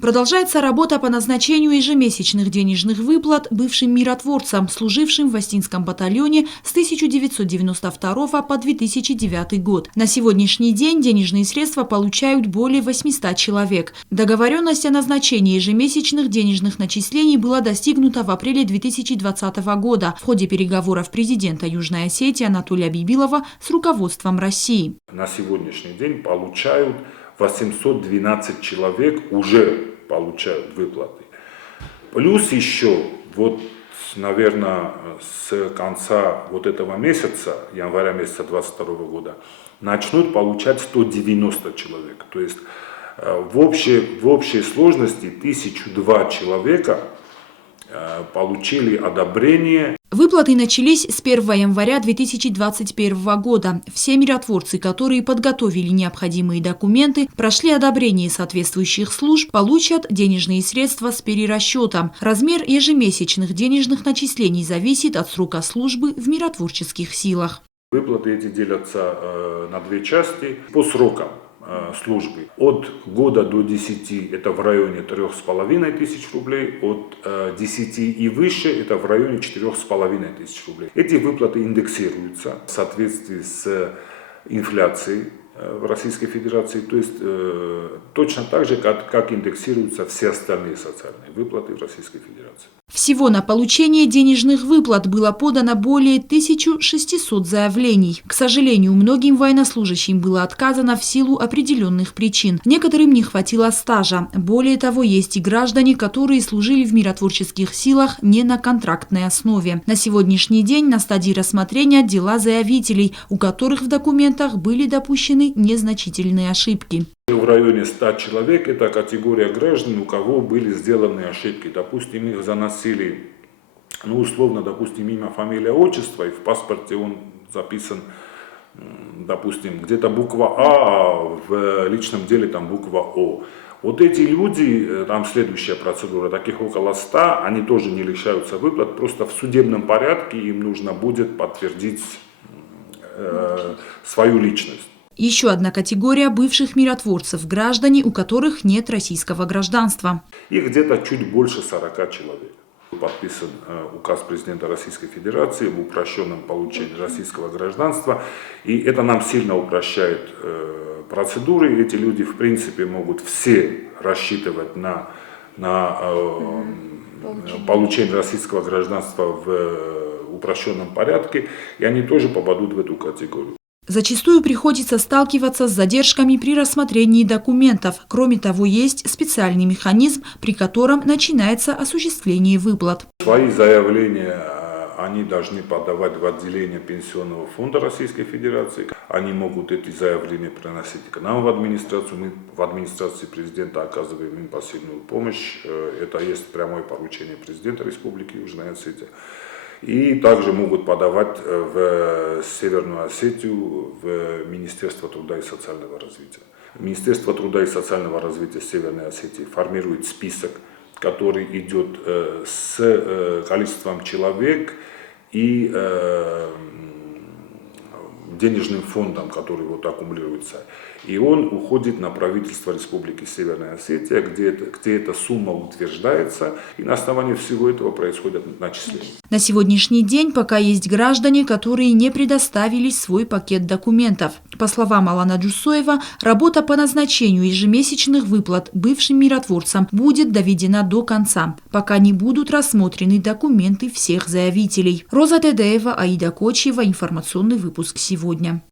Продолжается работа по назначению ежемесячных денежных выплат бывшим миротворцам, служившим в Остинском батальоне с 1992 по 2009 год. На сегодняшний день денежные средства получают более 800 человек. Договоренность о назначении ежемесячных денежных начислений была достигнута в апреле 2020 года в ходе переговоров президента Южной Осетии Анатолия Бибилова с руководством России. На сегодняшний день получают 812 человек уже получают выплаты. Плюс еще, наверное, с конца этого месяца, января месяца 2022 года, начнут получать 190 человек. То есть в общей сложности 1002 человека получили одобрение. Выплаты начались с 1 января 2021 года. Все миротворцы, которые подготовили необходимые документы, прошли одобрение соответствующих служб, получат денежные средства с перерасчетом. Размер ежемесячных денежных начислений зависит от срока службы в миротворческих силах. Выплаты эти делятся на две части по срокам службы. От года до 10 это в районе 3500 рублей, от 10 и выше это в районе 4500 рублей. Эти выплаты индексируются в соответствии с инфляцией в Российской Федерации, то есть точно так же, как индексируются все остальные социальные выплаты в Российской Федерации. Всего на получение денежных выплат было подано более 1600 заявлений. К сожалению, многим военнослужащим было отказано в силу определенных причин. Некоторым не хватило стажа. Более того, есть и граждане, которые служили в миротворческих силах не на контрактной основе. На сегодняшний день на стадии рассмотрения дела заявителей, у которых в документах были допущены незначительные ошибки. В районе 100 человек это категория граждан, у кого были сделаны ошибки. Допустим, их заносили, условно, имя, фамилия, отчество, и в паспорте он записан, допустим, где-то буква А в личном деле там буква О. Эти люди, там следующая процедура, таких около 100, они тоже не лишаются выплат, просто в судебном порядке им нужно будет подтвердить свою личность. Еще одна категория бывших миротворцев – граждане, у которых нет российского гражданства. Их где-то чуть больше 40 человек. Подписан указ президента Российской Федерации об упрощенном получении российского гражданства. И это нам сильно упрощает процедуры. Эти люди, в принципе, могут все рассчитывать на получение российского гражданства в упрощенном порядке. И они тоже попадут в эту категорию. Зачастую приходится сталкиваться с задержками при рассмотрении документов. Кроме того, есть специальный механизм, при котором начинается осуществление выплат. Свои заявления они должны подавать в отделение Пенсионного фонда Российской Федерации. Они могут эти заявления приносить к нам в администрацию. Мы в администрации президента оказываем им посильную помощь. Это есть прямое поручение президента Республики Южная Осетия. И также могут подавать в Северную Осетию, в Министерство труда и социального развития. Министерство труда и социального развития Северной Осетии формирует список, который идет с количеством человек и денежным фондом, который аккумулируется. И он уходит на правительство Республики Северная Осетия, где эта сумма утверждается, и на основании всего этого происходят начисления. На сегодняшний день пока есть граждане, которые не предоставили свой пакет документов. По словам Алана Джусоева, работа по назначению ежемесячных выплат бывшим миротворцам будет доведена до конца, пока не будут рассмотрены документы всех заявителей. Роза Тедеева, Аида Кочева. Информационный выпуск сегодня.